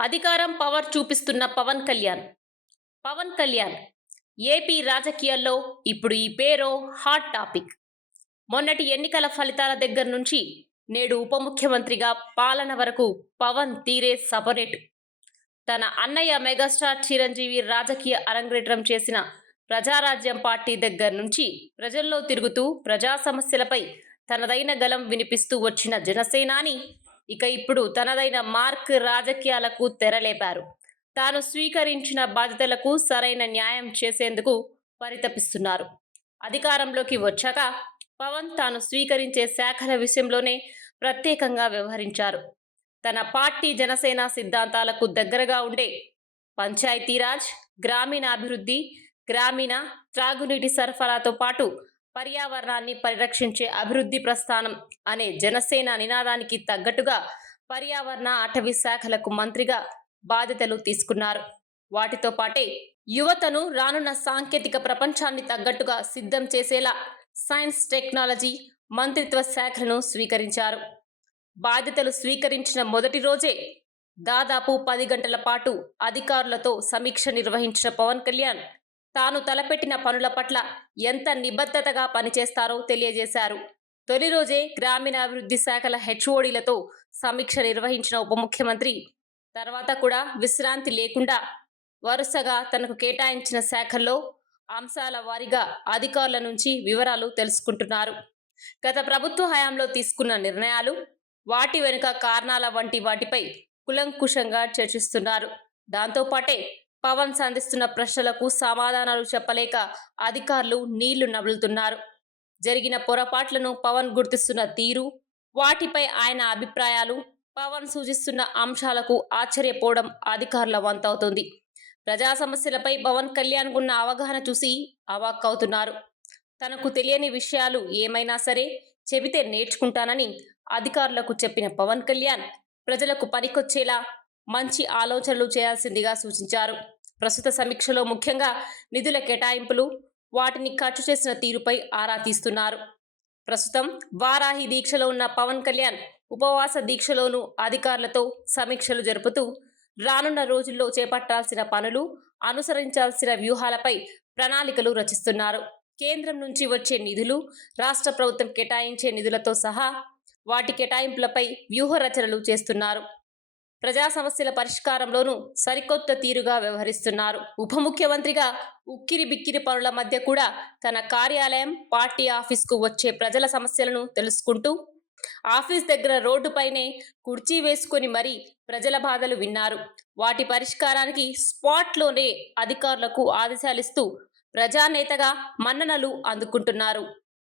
అధికారం పవర్ చూపిస్తున్న పవన్ కళ్యాణ్. పవన్ కళ్యాణ్ ఏపీ రాజకీయాల్లో ఇప్పుడు ఈ పేరో హాట్ టాపిక్. మొన్నటి ఎన్నికల ఫలితాల దగ్గర నుంచి నేడు ఉప ముఖ్యమంత్రిగా పాలన వరకు పవన్ తీరే సపరేట్ తన అన్నయ్య మెగాస్టార్ చిరంజీవి రాజకీయ అరంగేట్రం చేసిన ప్రజారాజ్యం పార్టీ దగ్గర నుంచి ప్రజల్లో తిరుగుతూ ప్రజా సమస్యలపై తనదైన గలం వినిపిస్తూ వచ్చిన జనసేనాని ఇక ఇప్పుడు తనదైన మార్క్ రాజకీయాలకు తెరలేపారు. తాను స్వీకరించిన బాధ్యతలకు సరైన న్యాయం చేసేందుకు పరితపిస్తున్నారు. అధికారంలోకి వచ్చాక పవన్ తాను స్వీకరించే శాఖల విషయంలోనే ప్రత్యేకంగా వ్యవహరించారు. తన పార్టీ జనసేన సిద్ధాంతాలకు దగ్గరగా ఉండే పంచాయతీరాజ్ గ్రామీణాభివృద్ధి గ్రామీణ త్రాగునీటి సరఫరాతో పాటు పర్యావరణాన్ని పరిరక్షించే అభివృద్ధి ప్రస్థానం అనే జనసేన నినాదానికి తగ్గట్టుగా పర్యావరణ అటవీ శాఖలకు మంత్రిగా బాధ్యతలు తీసుకున్నారు. వాటితో పాటే యువతను రానున్న సాంకేతిక ప్రపంచాన్ని తగ్గట్టుగా సిద్ధం చేసేలా సైన్స్ టెక్నాలజీ మంత్రిత్వ శాఖలను స్వీకరించారు. బాధ్యతలు స్వీకరించిన మొదటి రోజే దాదాపు పది గంటల పాటు అధికారులతో సమీక్ష నిర్వహించిన పవన్ కళ్యాణ్ తాను తలపెట్టిన పనుల పట్ల ఎంత నిబద్ధతగా పనిచేస్తారో తెలియజేశారు. తొలి రోజే గ్రామీణాభివృద్ధి శాఖల హెచ్ఓడీలతో సమీక్ష నిర్వహించిన ఉప ముఖ్యమంత్రి తర్వాత కూడా విశ్రాంతి లేకుండా వరుసగా తనకు కేటాయించిన శాఖల్లో అంశాల వారీగా అధికారుల నుంచి వివరాలు తెలుసుకుంటున్నారు. గత ప్రభుత్వ హయాంలో తీసుకున్న నిర్ణయాలు వాటి వెనుక కారణాల వంటి వాటిపై కులంకుశంగా చర్చిస్తున్నారు. దాంతోపాటే పవన్ సంధిస్తున్న ప్రశ్నలకు సమాధానాలు చెప్పలేక అధికారులు నీళ్ళు నములుతున్నారు. జరిగిన పొరపాట్లను పవన్ గుర్తిస్తున్న తీరు వాటిపై ఆయన అభిప్రాయాలు పవన్ సూచిస్తున్న అంశాలకు ఆశ్చర్యపోవడం అధికారుల వంతవుతుంది. ప్రజా సమస్యలపై పవన్ కళ్యాణ్ ఉన్న అవగాహన చూసి అవాక్కవుతున్నారు తనకు తెలియని విషయాలు ఏమైనా సరే చెబితే నేర్చుకుంటానని అధికారులకు చెప్పిన పవన్ కళ్యాణ్ ప్రజలకు పనికొచ్చేలా మంచి ఆలోచనలు చేయాల్సిందిగా సూచించారు. ప్రస్తుత సమీక్షలో ముఖ్యంగా నిధుల కేటాయింపులు వాటిని ఖర్చు చేసిన తీరుపై ఆరా తీస్తున్నారు. ప్రస్తుతం వారాహి దీక్షలో ఉన్న పవన్ కళ్యాణ్ ఉపవాస దీక్షలోనూ అధికారులతో సమీక్షలు జరుపుతూ రానున్న రోజుల్లో చేపట్టాల్సిన పనులు అనుసరించాల్సిన వ్యూహాలపై ప్రణాళికలు రచిస్తున్నారు. కేంద్రం నుంచి వచ్చే నిధులు రాష్ట్ర ప్రభుత్వం కేటాయించే నిధులతో సహా వాటి కేటాయింపులపై వ్యూహ రచనలు చేస్తున్నారు. ప్రజా సమస్యల పరిష్కారంలోనూ సరికొత్త తీరుగా వ్యవహరిస్తున్నారు. ఉప ముఖ్యమంత్రిగా ఉక్కిరి బిక్కిరి పనుల మధ్య కూడా తన కార్యాలయం పార్టీ ఆఫీస్కు వచ్చే ప్రజల సమస్యలను తెలుసుకుంటూ ఆఫీస్ దగ్గర రోడ్డుపైనే కుర్చీ వేసుకొని మరీ ప్రజల బాధలు విన్నారు. వాటి పరిష్కారానికి స్పాట్లోనే అధికారులకు ఆదేశాలిస్తూ ప్రజానేతగా మన్ననలు అందుకుంటున్నారు.